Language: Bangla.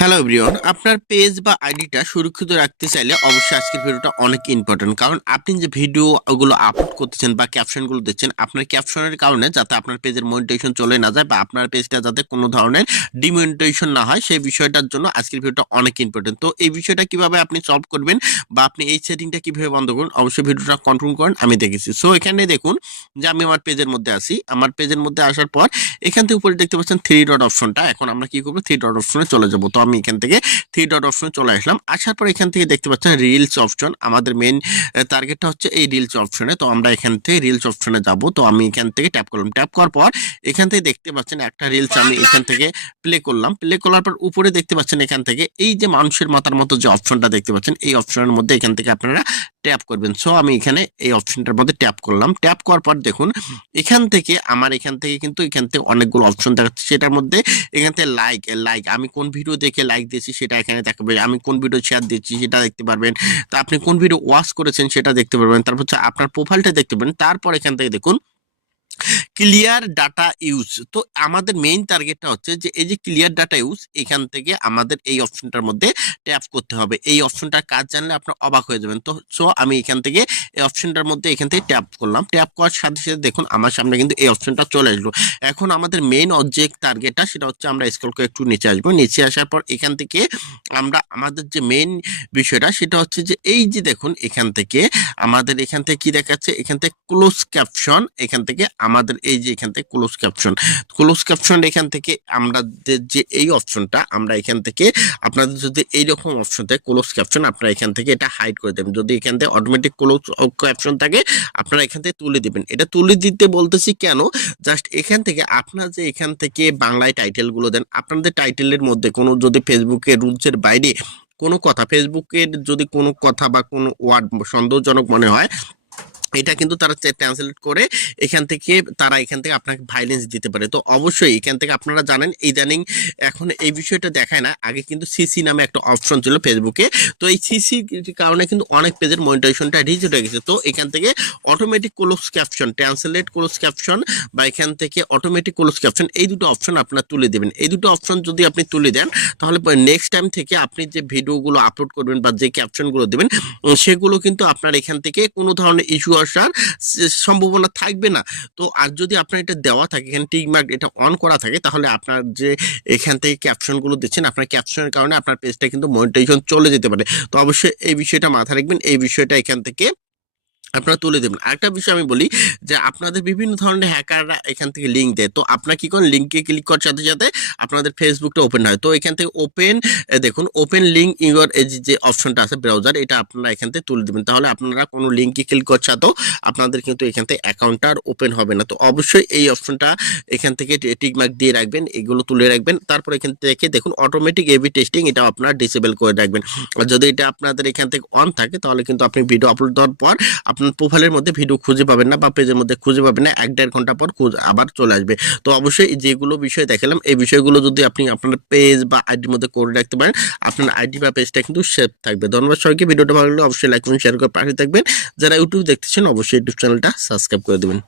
হ্যালো এভরিওয়ান, আপনার পেজ বা আইডিটা সুরক্ষিত রাখতে চাইলে অবশ্যই আজকের ভিডিওটা অনেক ইম্পর্টেন্ট। কারণ আপনি যে ভিডিও ওগুলো আপলোড করতেছেন বা ক্যাপশনগুলো দিচ্ছেন, আপনার ক্যাপশনের কারণে যাতে আপনার পেজের মনিটাইজেশন চলে না যায় বা আপনার পেজটা যাতে কোনো ধরনের ডিমনিটাইজেশন না হয়, সেই বিষয়টার জন্য আজকের ভিডিওটা অনেক ইম্পর্টেন্ট। তো এই বিষয়টা কিভাবে আপনি সলভ করবেন বা আপনি এই সেটিংটা কিভাবে বন্ধ করুন, অবশ্যই ভিডিওটা কন্ট্রোল করেন, আমি দেখেছি। সো এখানে দেখুন যে আমি আমার পেজের মধ্যে আসি। আমার পেজের মধ্যে আসার পর এখান থেকে উপরে দেখতে পাচ্ছেন থ্রি ডট অপশনটা। এখন আমরা কি করবো, থ্রি ডট অপশনে চলে যাবো। তো আমি এখান থেকে থ্রি ডট অপশনে চলে আসলাম। আসার পর এখান থেকে দেখতে পাচ্ছেন রিলস অপশন। আমাদের মেইন টার্গেটটা হচ্ছে এই রিলস অপশনে। তো আমরা এখান থেকে রিলস অপশনে যাব। তো আমি এখান থেকে ট্যাপ করলাম। ট্যাপ করার পর এখান থেকে দেখতে পাচ্ছেন একটা রিলস আমি এখান থেকে প্লে করলাম। প্লে করার পর উপরে দেখতে পাচ্ছেন এখান থেকে এই যে মানুষের মাথার মতো যে অপশনটা দেখতে পাচ্ছেন, এই অপশনের মধ্যে এখান থেকে আপনারা ট্যাপ করবেন। সো আমি এখানে এই অপশনটার মধ্যে ট্যাপ করলাম। ট্যাপ করার পর দেখুন এখান থেকে আমার এখান থেকে কিন্তু এখান থেকে অনেকগুলো অপশন দেখাচ্ছে। সেটার মধ্যে এখান থেকে লাইক আমি কোন ভিডিও দেখে লাইক দিয়েছি সেটা এখানে দেখাবে। আমি কোন ভিডিও শেয়ার দিচ্ছি সেটা দেখতে পারবেন। তো আপনি কোন ভিডিও ওয়াচ করেছেন সেটা দেখতে পারবেন। তারপর হচ্ছে আপনার প্রোফাইলটা দেখতে পারবেন। তারপর এখান থেকে দেখুন ক্লিয়ার ডাটা ইউজ। তো আমাদের মেইন টার্গেটটা হচ্ছে যে এই যে ক্লিয়ার ডাটা ইউজ, এখান থেকে আমাদের এই অপশনটার মধ্যে ট্যাপ করতে হবে। এই অপশনটার কাজ জানলে আপনার অবাক হয়ে যাবেন। তো সো আমি এখান থেকে এই অপশনটার মধ্যে এখান থেকে ট্যাপ করলাম। ট্যাপ করার সাথে সাথে দেখুন আমার সামনে কিন্তু এই অপশনটা চলে আসলো। এখন আমাদের মেইন অবজেক্ট টার্গেটটা সেটা হচ্ছে আমরা স্ক্রল করে একটু নিচে আসবো। নিচে আসার পর এখান থেকে আমরা আমাদের যে মেইন বিষয়টা সেটা হচ্ছে যে এই যে দেখুন এখান থেকে আমাদের এখান থেকে কি দেখাচ্ছে, এখান থেকে ক্লোজ ক্যাপশন। এখান থেকে আমাদের এই যে এখান থেকে ক্লোজ ক্যাপশন এখান থেকে আমাদের যে এই অপশনটা আমরা এখান থেকে আপনাদের যদি এইরকম অপশন থাকে ক্লোজ ক্যাপশন, আপনারা এখান থেকে এটা হাইড করে দেবেন। যদি এখান থেকে অটোমেটিক ক্লোজ ক্যাপশন থাকে আপনারা এখান থেকে তুলে দিবেন। এটা তুলে দিতে বলতেছি কেন, জাস্ট এখান থেকে আপনারা যে এখান থেকে বাংলায় টাইটেলগুলো দেন, আপনাদের টাইটেলের মধ্যে কোনো যদি ফেসবুকের রুলসের বাইরে কোনো কথা, ফেসবুকের যদি কোনো কথা বা কোনো ওয়ার্ড সন্দেহজনক মনে হয়, এটা কিন্তু তারা ট্রান্সলেট করে এখান থেকে তারা এখান থেকে আপনাকে ভাইলেন্স দিতে পারে। তো অবশ্যই এখান থেকে আপনারা জানেন ইদানিং এখন এই বিষয়টা দেখায় না, আগে কিন্তু সিসি নামে একটা অপশন ছিল ফেসবুকে। তো এই সিসি কারণে কিন্তু অনেক পেজের মনিটাইজেশনটা রিজেক্ট হয়ে গেছে। তো এখান থেকে automatic close caption, translate close caption বা এখান থেকে অটোমেটিক ক্লোজ ক্যাপশন, এই দুটো অপশন আপনারা তুলে দেবেন। এই দুটো অপশন যদি আপনি তুলে দেন তাহলে নেক্সট টাইম থেকে আপনি যে ভিডিওগুলো আপলোড করবেন বা যে ক্যাপশনগুলো দেবেন সেগুলো কিন্তু আপনার এখান থেকে কোনো ধরনের ইস্যু আসার সম্ভাবনা থাকবে না। তো আর যদি আপনার এটা দেওয়া থাকে, এখানে টিক মার্ক এটা অন করা থাকে, তাহলে আপনার যে এখান থেকে ক্যাপশনগুলো দিচ্ছেন, আপনার ক্যাপশনের কারণে আপনার পেজটা কিন্তু মনিটাইজেশন চলে যেতে পারে। তো অবশ্যই এই বিষয়টা মাথায় রাখবেন, এই বিষয়টা এখান থেকে আপনারা তুলে দেবেন। আরেকটা বিষয় আমি বলি যে আপনাদের বিভিন্ন ধরনের হ্যাকাররা এখান থেকে লিঙ্ক দেয়। তো আপনারা কি করেন, লিঙ্কে ক্লিক করার সাথে সাথে আপনাদের ফেসবুকটা ওপেন হয়। তো এখান থেকে ওপেন দেখুন ওপেন লিঙ্ক ইউর এই যে অপশনটা আছে ব্রাউজার, এটা আপনারা এখান থেকে তুলে দেবেন। তাহলে আপনারা কোনো লিঙ্কে ক্লিক করার সাথেও আপনাদের কিন্তু এখান থেকে অ্যাকাউন্টটা আর ওপেন হবে না। তো অবশ্যই এই অপশনটা এখান থেকে টিক মার্ক দিয়ে রাখবেন, এগুলো তুলে রাখবেন। তারপর এখান থেকে দেখুন অটোমেটিক এবি টেস্টিং, এটা আপনারা ডিসেবল করে রাখবেন। আর যদি এটা আপনাদের এখান থেকে অন থাকে তাহলে কিন্তু আপনি ভিডিও আপলোড দেওয়ার পর আপনার প্রোফাইলের মধ্যে ভিডিও খুঁজে পাবেন না বা পেজের মধ্যে খুঁজে পাবেন না, 1-1.5 ঘন্টা পর আবার চলে আসবে। তো অবশ্যই যেগুলো বিষয় দেখালাম এই বিষয়গুলো যদি আপনি আপনার পেজ বা আইডির মধ্যে করে রাখতে পারেন, আপনার আইডি বা পেজটা কিন্তু সেফ থাকবে। ধন্যবাদ সবাইকে। ভিডিওটা ভালো লাগলে অবশ্যই লাইক করুন, শেয়ার করে পাশে থাকবেন। যারা ইউটিউব দেখতেছেন অবশ্যই ইউটিউব চ্যানেলটা সাবস্ক্রাইব করে দেবেন।